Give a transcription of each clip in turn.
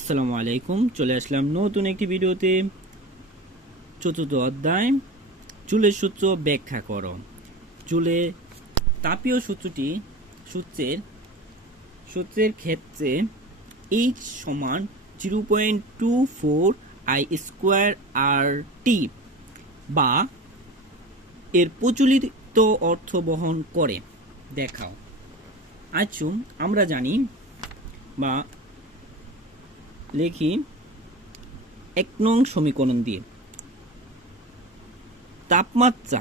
আসসালামু আলাইকুম, চলে আসলাম নতুন একটি ভিডিওতে। চতুর্থ অধ্যায়, চুলের সূত্র ব্যাখ্যা করো। চুলে তাপীয় সূত্রের ক্ষেত্রে H সমান 0.24 I স্কোয়ার আর টি বা এর প্রচলিত অর্থ বহন করে। দেখাও। আচ্ছা, আমরা জানি বা লিখি 1 নং সমীকরণ দিয়ে তাপমাত্রা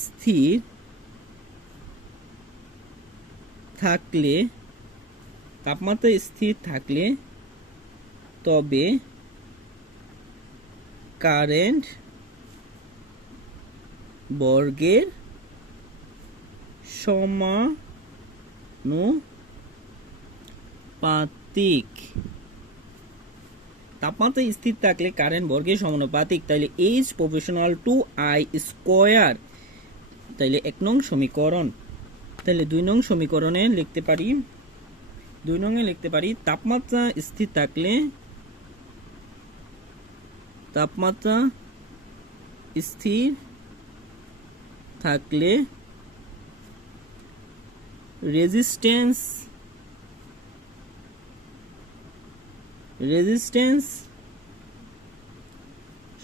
স্থির থাকলে তবে কারেন্ট বর্গের সমানুপাতিক। তাপমাত্রা স্থির থাকলে কারেন্ট বর্গের সমানুপাতিক, তাহলে H proportional to I square. তাহলে 1 নং সমীকরণ। তাহলে 2 নং সমীকরণে লিখতে পারি তাপমাত্রা স্থির থাকলে রেজিস্ট্যান্স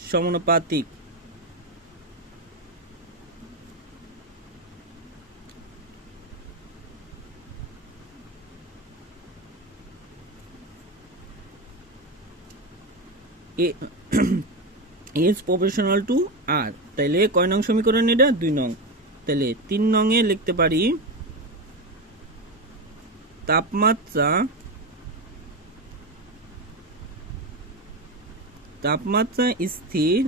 সমানুপাতিক। H proportional to R। তাহলে কয় নং সমীকরণ এটা? 2 নং। তাহলে 3 নং এ লিখতে পারি তাপমাত্রা স্থির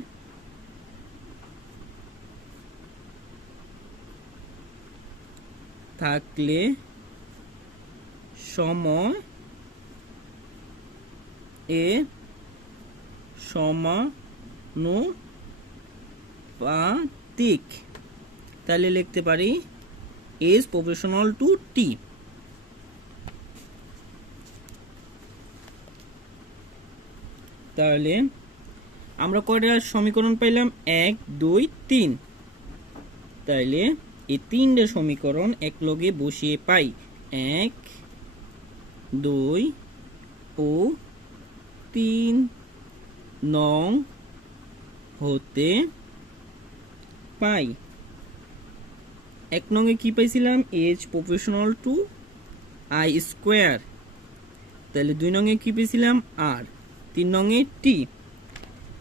থাকলে সময় এ সমানুপাতিক। তাহলে লিখতে পারি H প্রপোর্শনাল টু T। তাহলে আমরা কয়টা সমীকরণ পাইলাম? 1 2 3। তাহলে এই 3টে সমীকরণ এক লগে বসিয়ে পাই 1 2 ও 3 নং হতে পাই। 1 নং এ কি পাইছিলাম? H proportional to I square. তাহলে 2 নং এ কি পেয়েছিলাম? R। 3 নং এ T।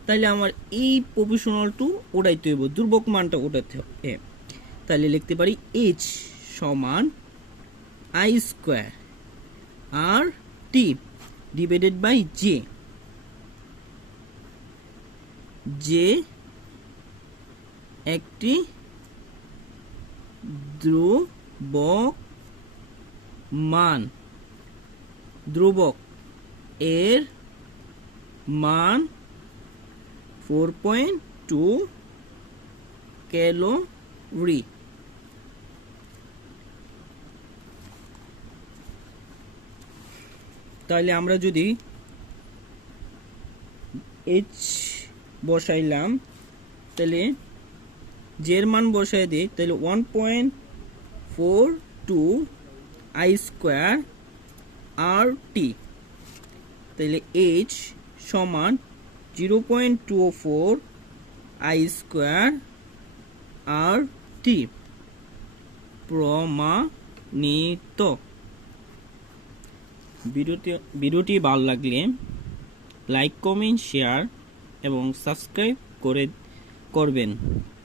তাহলে আমার এই প্রপোর্শনাল টু ওটাইতে হবে, ধ্রুবক মানটা ওঠাতে হবে। তাহলে লিখতে পারি H সমান I স্কয়ার আর T ডিভাইডেড বাই যে একটি ধ্রুবক এর মান 4.2 ক্যালোরি। তাহলে আমরা যদি H বসাইলাম, তাহলে জের মান বসাই দিই, তাহলে 1.42 I স্কয়ার আর টি। তাহলে H সমান 0.24 I স্কয়ার আর টি প্রমাণিত। ভিডিওটি ভালো লাগলে লাইক কমেন্ট শেয়ার এবং সাবস্ক্রাইব করবেন।